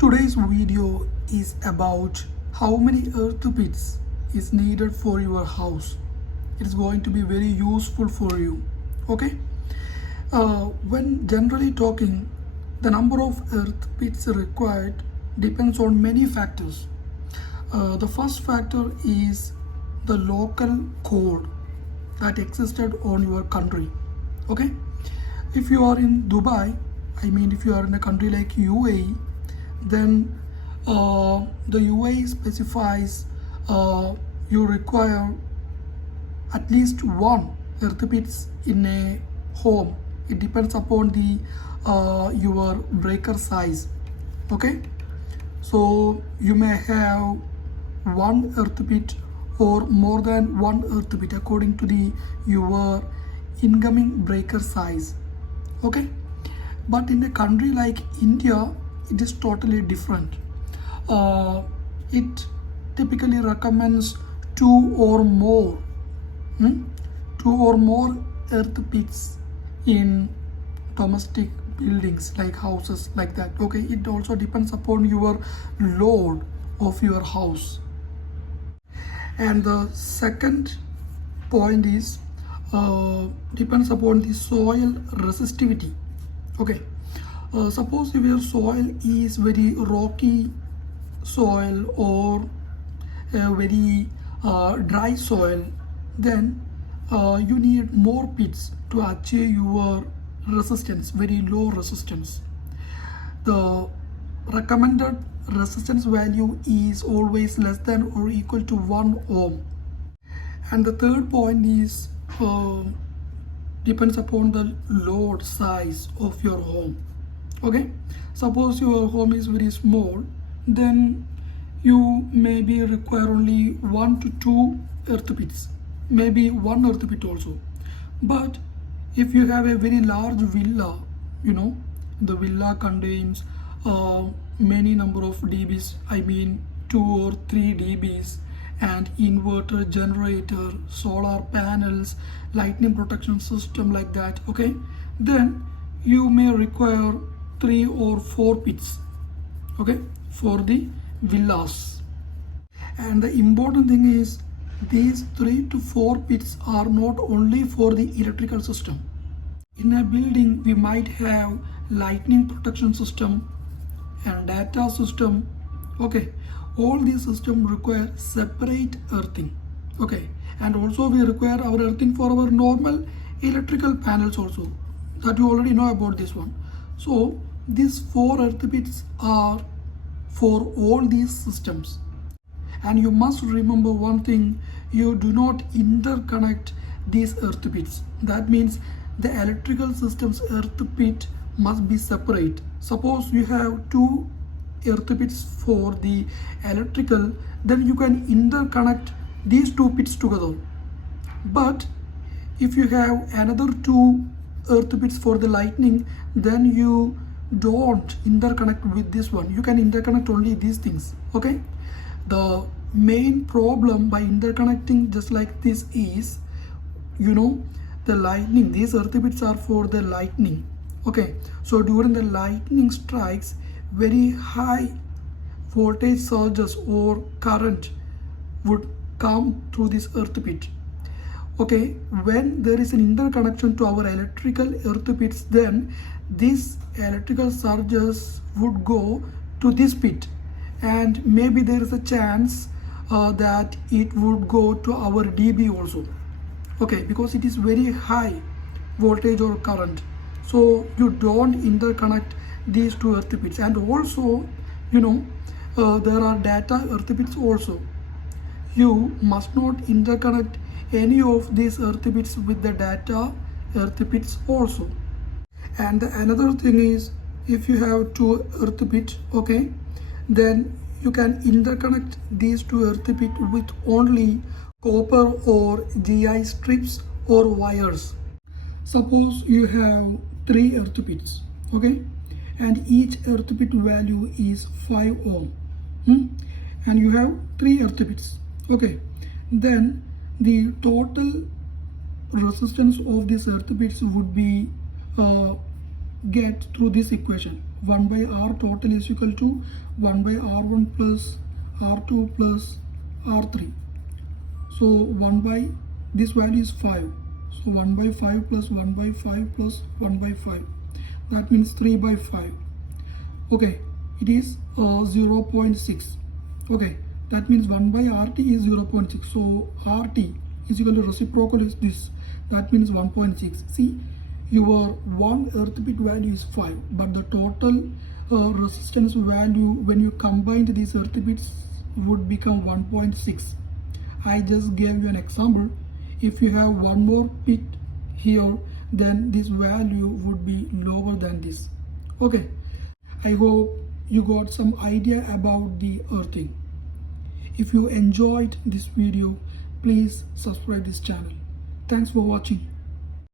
Today's video is about how many earth bits is needed for your house. It is going to be very useful for you. Okay. When generally talking, the number of earth bits required depends on many factors. The first factor is the local code that existed on your country. Okay. If you are in Dubai, if you are in a country like UAE, then the UAE specifies you require at least one earth bits in a home. It depends upon the your breaker size. Okay, so you may have one earth bit or more than one earth bit according to the your incoming breaker size. Okay, but in a country like India, it is totally different. It typically recommends two or more earth bits in domestic buildings like houses like that. Okay, it also depends upon your load of your house. And the second point is depends upon the soil resistivity. Okay, suppose if your soil is very rocky soil or a very dry soil, then you need more pits to achieve your resistance, very low resistance. The recommended resistance value is always less than or equal to 1 ohm. And the third point is depends upon the load size of your home. Okay, suppose your home is very small, then you maybe require only 1 to 2 earth bits, maybe 1 earth bit also. But if you have a very large villa, the villa contains many number of dBs, 2 or 3 dBs, and inverter, generator, solar panels, lightning protection system like that. Okay, then you may require 3 or 4 pits, okay, for the villas. And the important thing is these 3 to 4 pits are not only for the electrical system. In a building we might have lightning protection system and data system. Okay, all these systems require separate earthing. Okay, and also we require our earthing for our normal electrical panels also, that you already know about this one. So these 4 earth bits are for all these systems. And you must remember one thing: you do not interconnect these earth bits. That means the electrical system's earth bit must be separate. Suppose you have 2 earth bits for the electrical, then you can interconnect these 2 bits together. But if you have another 2 earth bits for the lightning, then you don't interconnect with this one. You can interconnect only these things. Okay, the main problem by interconnecting just like this is, the lightning, these earth bits are for the lightning. Okay, so during the lightning strikes, very high voltage surges or current would come through this earth bit. Okay, when there is an interconnection to our electrical earth bits, then these electrical surges would go to this bit, and maybe there is a chance that it would go to our dB also. Okay, because it is very high voltage or current, so you don't interconnect these 2 earth bits. And also, there are data earth bits also. You must not interconnect any of these earth bits with the data earth bits also. And another thing is, if you have 2 earth bits, okay, then you can interconnect these 2 earth bits with only copper or GI strips or wires. Suppose you have 3 earth bits, okay, and each earth bit value is 5 ohm, and you have 3 earth bits. Okay, then the total resistance of these earth bits would be get through this equation. 1 by r total is equal to 1 by r1 plus r2 plus r3. So 1 by this value is 5. So 1 by 5 plus 1 by 5 plus 1 by 5. That means 3 by 5. Okay, it is 0.6. Okay, that means 1 by RT is 0.6. So RT is equal to reciprocal is this. That means 1.6. See, your one earth bit value is 5, but the total resistance value when you combine these earth bits would become 1.6. I just gave you an example. If you have one more bit here, then this value would be lower than this. Okay, I hope you got some idea about the earthing. If you enjoyed this video, please subscribe this channel. Thanks for watching.